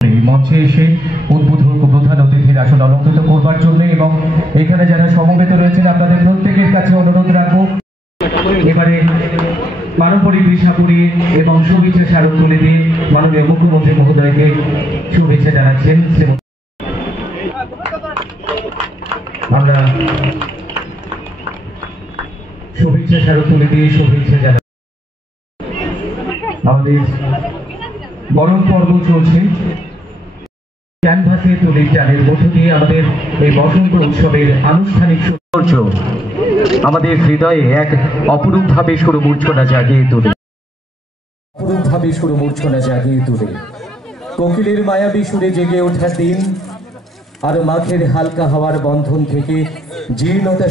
মঞ্চে এসে উদ্বোধক প্রধান অতিথির আসন অলঙ্কৃত করবার জন্য এবং এখানে যারা সমবেত রয়েছেন আপনাদের প্রত্যেকের কাছে অনুরোধ রাখবো এবারে পারম্পরিক বিষাপুরী এবং শুভেচ্ছা স্মারক তুলে দিয়ে মাননীয় মুখ্যমন্ত্রী মহোদয়কে শুভেচ্ছা জানাচ্ছেন। আমরা শুভেচ্ছা স্মারক তুলে দিয়ে শুভেচ্ছা জানাই। আমাদের বরণ পর্ব চলছে ক্যানভাসে তুলির টানের মধ্য দিয়ে আমাদের এই বসন্ত উৎসবের আনুষ্ঠানিক সৌন্দর্য আমাদের হৃদয়ে এক অপরূপভাবে সুরমূর্ছনা জাগিয়ে তোলে, অপরূপভাবে সুরমূর্ছনা জাগিয়ে তোলে। কোকিলের মায়াবী সুরে জেগে ওঠার দিন আর মাঘের হালকা হাওয়ার বন্ধন থেকে জীর্ণতা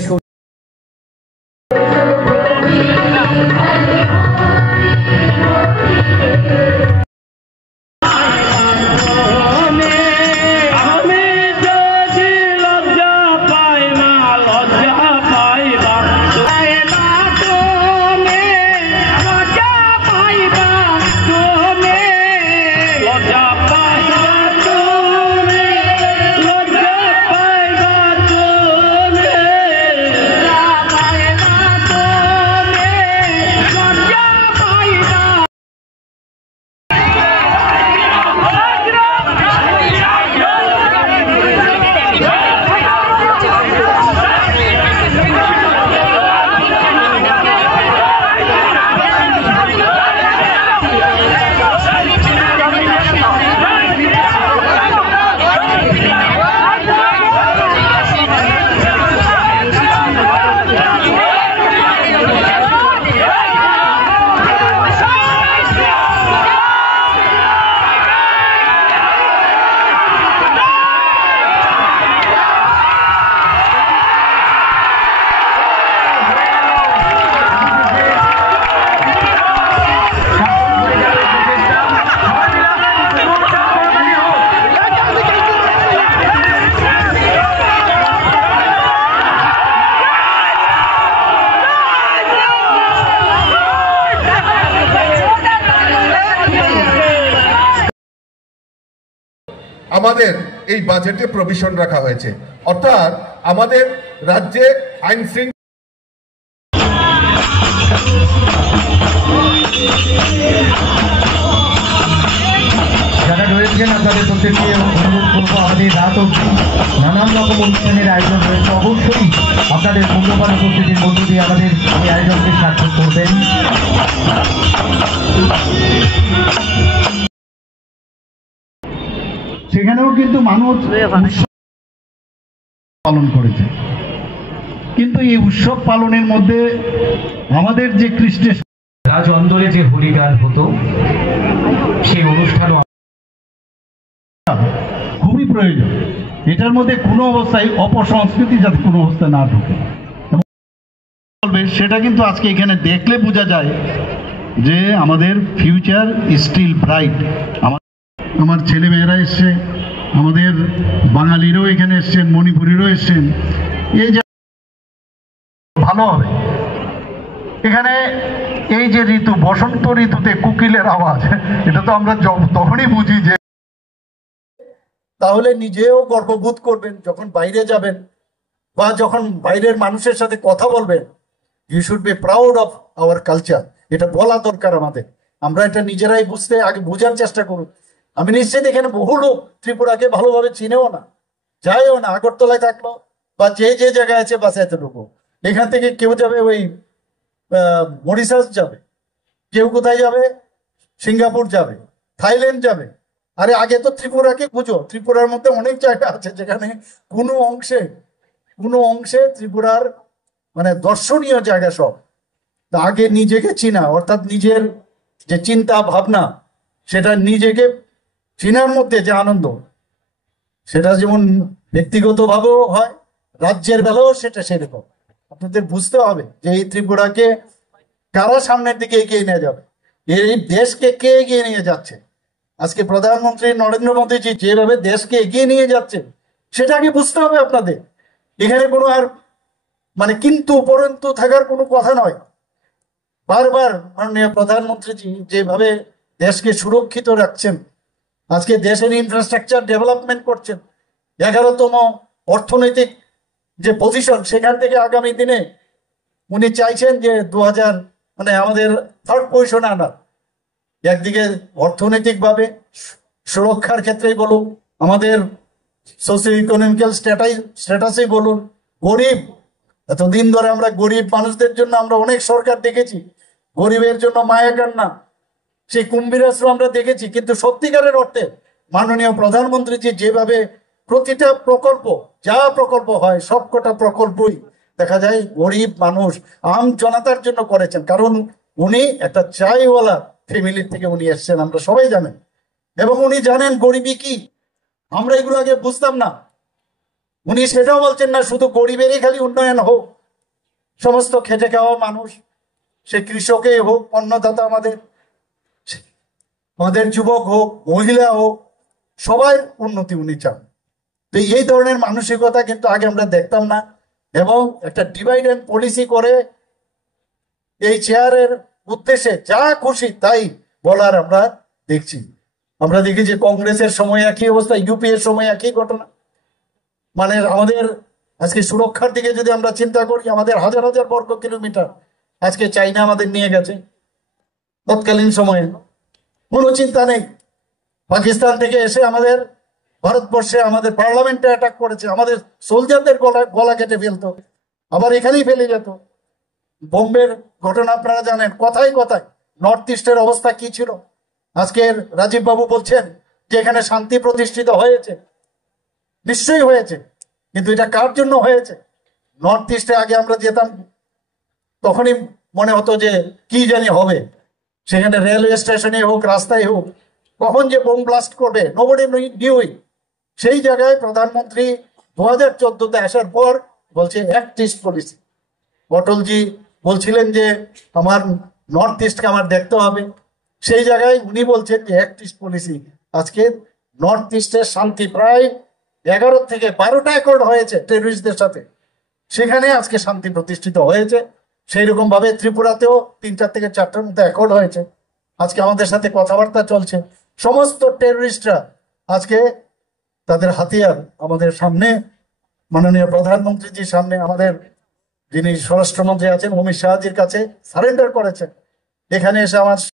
আমাদের এই বাজেটে প্রভিশন রাখা হয়েছে, অর্থাৎ আমাদের রাজ্যে আইন শৃঙ্খলা যারা রয়েছেন আপনাদের প্রত্যেককে অনুরোধ করবো আমাদের রাত অবধি নানান রকম অনুষ্ঠানের আয়োজন রয়েছে, অবশ্যই আপনাদের মূল্যবান উপস্থিতির মধ্য দিয়ে আমাদের এই আয়োজনকে সার্থক করবেন। সেখানেও কিন্তু মানুষ পালন করেছে, কিন্তু এই উৎসব পালনের মধ্যে আমাদের যে কৃষ্ণের রাজ অন্দরে যে হোলি গান হতো সেই অনুষ্ঠান খুবই প্রয়োজন। এটার মধ্যে কোনো অবস্থায় অপসংস্কৃতি যাতে কোনো অবস্থায় না ঢুকে বলবে, সেটা কিন্তু আজকে এখানে দেখলে বোঝা যায় যে আমাদের ফিউচার স্টিল ব্রাইট। আমার ছেলে মেয়েরা এসছে, আমাদের বাঙালিরও এখানে এসছেন, মণিপুরেরও এসছেন। এই যে ভালো হবে এখানে এই যে ঋতু, বসন্ত ঋতুতে কোকিলের আওয়াজ, এটা তো আমরা তখনই বুঝি যে তাহলে নিজেও গর্ববোধ করবেন যখন বাইরে যাবেন বা যখন বাইরের মানুষের সাথে কথা বলবেন। You should be proud of our culture. এটা বলা দরকার আমাদের। আমরা এটা নিজেরাই বুঝতে আগে বোঝার চেষ্টা করুন। আমি নিশ্চিত এখানে বহু লোক ত্রিপুরাকে ভালোভাবে চিনেও না, যায়ও না। আগরতলায় থাকলো বা যে যে জায়গায় আছে বাসে এতটুকু, এখান থেকে কেউ যাবে ওই মরিশাস যাবে, কেউ কোথায় যাবে, সিঙ্গাপুর যাবে, থাইল্যান্ড যাবে। আরে আগে তো ত্রিপুরাকে বুঝো। ত্রিপুরার মধ্যে অনেক জায়গা আছে যেখানে কোনো অংশে ত্রিপুরার মানে দর্শনীয় জায়গা সব। আগে নিজেকে চিনা, অর্থাৎ নিজের যে চিন্তা ভাবনা, সেটা নিজেকে চিনার মধ্যে যে আনন্দ, সেটা যেমন ব্যক্তিগতভাবেও হয়, রাজ্যের বেলাও সেটা সেরকম। আপনাদের বুঝতে হবে যে এই ত্রিপুরাকে কারা সামনের দিকে এগিয়ে নিয়ে যাবে, এই দেশকে কে এগিয়ে নিয়ে যাচ্ছে। আজকে প্রধানমন্ত্রী নরেন্দ্র মোদীজি যেভাবে দেশকে এগিয়ে নিয়ে যাচ্ছেন সেটাকে বুঝতে হবে আপনাদের। এখানে কোনো আর মানে কিন্তু উপরন্তু থাকার কোনো কথা নয়। বারবার মাননীয় প্রধানমন্ত্রীজি যেভাবে দেশকে সুরক্ষিত রাখছেন, আজকে দেশের ইনফ্রাস্ট্রাকচার ডেভেলপমেন্ট করছেন। 11তম অর্থনৈতিক যে পজিশন, সেখান থেকে আগামী দিনে উনি চাইছেন যে 2000 মানে আমাদের থার্ড পজিশনে আনার। একদিকে অর্থনৈতিকভাবে সুরক্ষার ক্ষেত্রেই বলুন, আমাদের সোশিও ইকোনমিক্যাল স্ট্যাটাসই বলুন, গরিব, এতদিন ধরে আমরা গরিব মানুষদের জন্য আমরা অনেক সরকার দেখেছি, গরিবের জন্য মায়া কান্না, সেই কুম্ভীর আশ্রম আমরা দেখেছি। কিন্তু সত্যিকারের অর্থে মাননীয় প্রধানমন্ত্রীজি যেভাবে প্রতিটা প্রকল্প, যা প্রকল্প হয় সবকটা প্রকল্পই দেখা যায় গরিব মানুষ, আম জনতার জন্য করেছেন। কারণ উনি একটা চাইওয়ালা ফ্যামিলির থেকে উনি এসছেন, আমরা সবাই জানেন। এবং উনি জানেন গরিবই কি, আমরা এগুলো আগে বুঝতাম না। উনি সেটাও বলছেন না শুধু গরিবেরই খালি উন্নয়ন হোক, সমস্ত খেটে খাওয়া মানুষ, সে কৃষকেই হোক, অন্নদাতা আমাদের যুবক হোক, মহিলা হোক, সবার উন্নতি উনি চান। তো এই ধরনের মানসিকতা কিন্তু আগে আমরা দেখতাম না। এবং একটা ডিভাইড অ্যান্ড পলিসি করে এই চেয়ারের উদ্দেশ্যে যা খুশি তাই বলার আমরা দেখছি। আমরা দেখি যে কংগ্রেসের সময় একই অবস্থা, ইউপিএর সময় একই ঘটনা। মানে আমাদের আজকে সুরক্ষার দিকে যদি আমরা চিন্তা করি, আমাদের হাজার হাজার বর্গ কিলোমিটার আজকে চাইনা আমাদের নিয়ে গেছে। তৎকালীন সময়ে কোনো চিন্তা নেই, পাকিস্তান থেকে এসে আমাদের ভারতবর্ষে আমাদের পার্লামেন্টে অ্যাটাক করেছে, আমাদের সোলজারদের গলা কেটে ফেলতো, আবার এখানেই ফেলে যেত। বোম্বের ঘটনা আপনারা জানেন, কথায় কথায় নর্থ ইস্টের অবস্থা কি ছিল। আজকের রাজীব বাবু বলছেন যে এখানে শান্তি প্রতিষ্ঠিত হয়েছে, নিশ্চয়ই হয়েছে, কিন্তু এটা কার জন্য হয়েছে? নর্থ ইস্টে আগে আমরা যেতাম, তখনই মনে হতো যে কি জানি হবে, সেখানে রেলওয়ে স্টেশনে হোক, রাস্তায় হোক, কখন যে বোম ব্লাস্ট করবে নোবডি নিউই। সেই জায়গায় প্রধানমন্ত্রী 2014-তে আসার পর বলছে অ্যাক্ট ইস্ট পলিসি। অটলজি বলছিলেন যে আমার নর্থ ইস্টকে আমার দেখতে হবে, সেই জায়গায় উনি বলছেন যে অ্যাক্ট ইস্ট পলিসি। আজকে নর্থ ইস্টের শান্তি প্রায় 11 থেকে 12টা অ্যাকর্ড হয়েছে টেররিস্টদের সাথে, সেখানে আজকে শান্তি প্রতিষ্ঠিত হয়েছে। সেই রকম ভাবে ত্রিপুরাতেও 3টা থেকে 4টার মধ্যে অ্যাকর্ড হয়েছে, আজকে আমাদের সাথে কথাবার্তা চলছে। সমস্ত টেররিস্টরা আজকে তাদের হাতিয়ার আমাদের সামনে, মাননীয় প্রধানমন্ত্রীজির সামনে, আমাদের যিনি স্বরাষ্ট্রমন্ত্রী আছেন অমিত শাহজির কাছে সারেন্ডার করেছেন। এখানে এসে আমার